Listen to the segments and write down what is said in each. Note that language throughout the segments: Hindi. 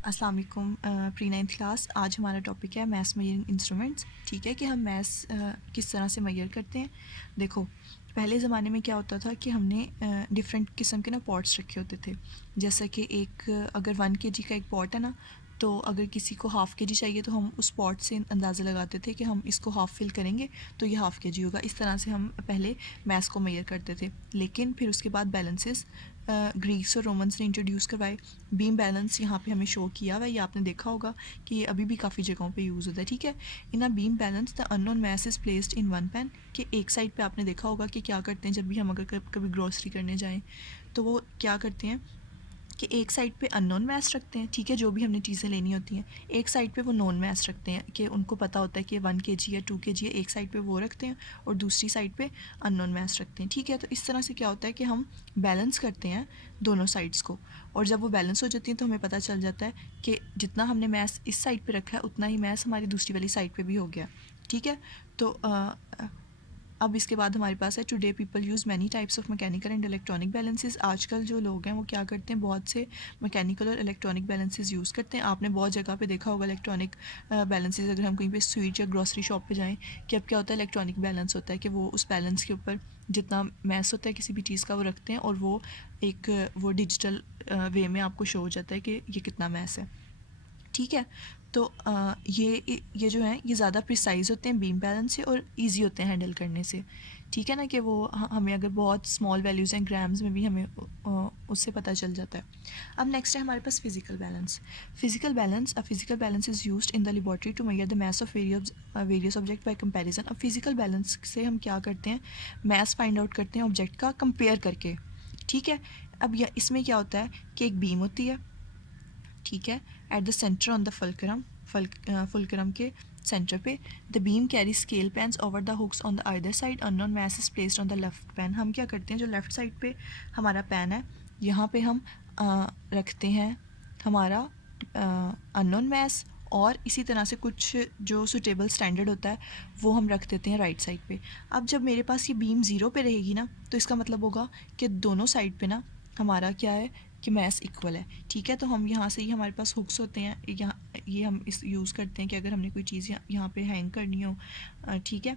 अस्सलाम वालेकुम प्री नाइन्थ क्लास। आज हमारा टॉपिक है मैथ्स मेजरिंग इंस्ट्रूमेंट्स। ठीक है कि हम मैथ्स किस तरह से मेजर करते हैं। देखो, पहले ज़माने में क्या होता था कि हमने डिफरेंट किस्म के ना पॉट्स रखे होते थे। जैसा कि एक अगर 1 kg का एक पॉट है ना, तो अगर किसी को हाफ़ के जी चाहिए तो हम उस पॉट से अंदाज़ा लगाते थे कि हम इसको हाफ़ फिल करेंगे तो ये हाफ़ के जी होगा। इस तरह से हम पहले मैथ्स को मेजर करते थे। लेकिन फिर उसके बाद बैलेंसेस ग्रीक्स और रोमन्स ने इंट्रोड्यूस करवाए। बीम बैलेंस यहाँ पे हमें शो किया हुआ है, ये आपने देखा होगा कि ये अभी भी काफ़ी जगहों पे यूज़ होता है। ठीक है, in a beam balance the unknown mass is placed in one pan. कि एक साइड पे आपने देखा होगा कि क्या करते हैं जब भी हम अगर कभी ग्रॉसरी करने जाएँ तो वो क्या करते हैं कि एक साइड पे अननोन मैथ्स रखते हैं। ठीक है, जो भी हमने चीज़ें लेनी होती हैं। एक साइड पे वो नोन मैथ्स रखते हैं कि उनको पता होता है कि 1 kg या 2 kg है। एक साइड पे वो रखते हैं और दूसरी साइड पे अननोन मैथ्स रखते हैं। ठीक है, तो इस तरह से क्या होता है कि हम बैलेंस करते हैं दोनों साइड्स को, और जब वो बैलेंस हो जाती हैं तो हमें पता चल जाता है कि जितना हमने मैथ्स इस साइड पे रखा है उतना ही मैथ्स हमारी दूसरी वाली साइड पे भी हो गया। ठीक है, तो अब इसके बाद हमारे पास है today people use many types of mechanical and electronic balances. आजकल जो लोग हैं वो क्या करते हैं, बहुत से मैकेनिकल और इलेक्ट्रॉनिक बैलेंसेस यूज़ करते हैं। आपने बहुत जगह पे देखा होगा इलेक्ट्रॉनिक बैलेंसेस। अगर हम कहीं पे स्वीट या ग्रॉसरी शॉप पे जाएं कि अब क्या होता है, इलेक्ट्रॉनिक बैलेंस होता है कि वो उस बैलेंस के ऊपर जितना मैस होता है किसी भी चीज़ का वो रखते हैं और वो डिजिटल वे में आपको शो हो जाता है कि ये कितना मैस है। ठीक है, तो ये जो हैं ये ज़्यादा प्रिसाइज़ होते हैं बीम बैलेंस से और इजी होते हैं हैंडल करने से। ठीक है ना, कि वो हमें अगर बहुत स्मॉल वैल्यूज़ हैं ग्राम्स में भी हमें उससे पता चल जाता है। अब नेक्स्ट है हमारे पास physical balance. Physical balance is used in the laboratory to measure the mass of various object by comparison. अब फिजिकल बैलेंस से हम क्या करते हैं, मास फाइंड आउट करते हैं ऑब्जेक्ट का कंपेयर करके। ठीक है, अब इसमें क्या होता है कि एक बीम होती है। ठीक है, at the centre on the fulcrum के सेंटर पे the beam carry scale pans over the hooks on the other side. Unknown mass is placed on the left pan. हम क्या करते हैं, जो लेफ़्ट साइड पे हमारा पेन है यहाँ पे हम रखते हैं हमारा अननोन मैस, और इसी तरह से कुछ जो सुटेबल स्टैंडर्ड होता है वो हम रख देते हैं राइट साइड पे। अब जब मेरे पास ये बीम ज़ीरो पे रहेगी ना, तो इसका मतलब होगा कि दोनों साइड पे ना हमारा क्या है कि मैस इक्वल है। ठीक है, तो हम यहाँ से ही हमारे पास हुक्स होते हैं, यहाँ ये हम इस यूज़ करते हैं कि अगर हमने कोई चीज़ यहाँ पे हैंग करनी हो। ठीक है,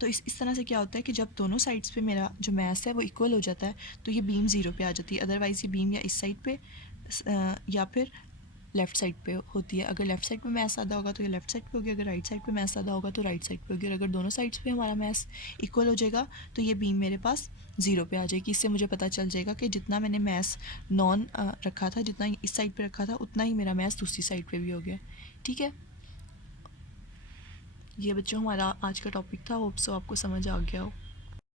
तो इस तरह से क्या होता है कि जब दोनों साइड्स पे मेरा जो मैस है वो इक्वल हो जाता है तो ये बीम ज़ीरो पे आ जाती है। अदरवाइज़ ये बीम या इस साइड पे या फिर लेफ़्ट साइड पे होती है। अगर लेफ़्ट साइड पे मैस ज़्यादा होगा तो ये लेफ़्ट साइड पे होगी, अगर राइट साइड पे मैस ज़्यादा होगा तो राइट साइड पे होगी। और अगर दोनों साइड्स पे हमारा मैस इक्वल हो जाएगा तो ये बीम मेरे पास ज़ीरो पे आ जाएगी। इससे मुझे पता चल जाएगा कि जितना मैंने मैस नॉन रखा था, जितना इस साइड पे रखा था, उतना ही मेरा मैस दूसरी साइड पे भी हो गया। ठीक है, ये बच्चों हमारा आज का टॉपिक था। होप सो आपको समझ आ गया हो।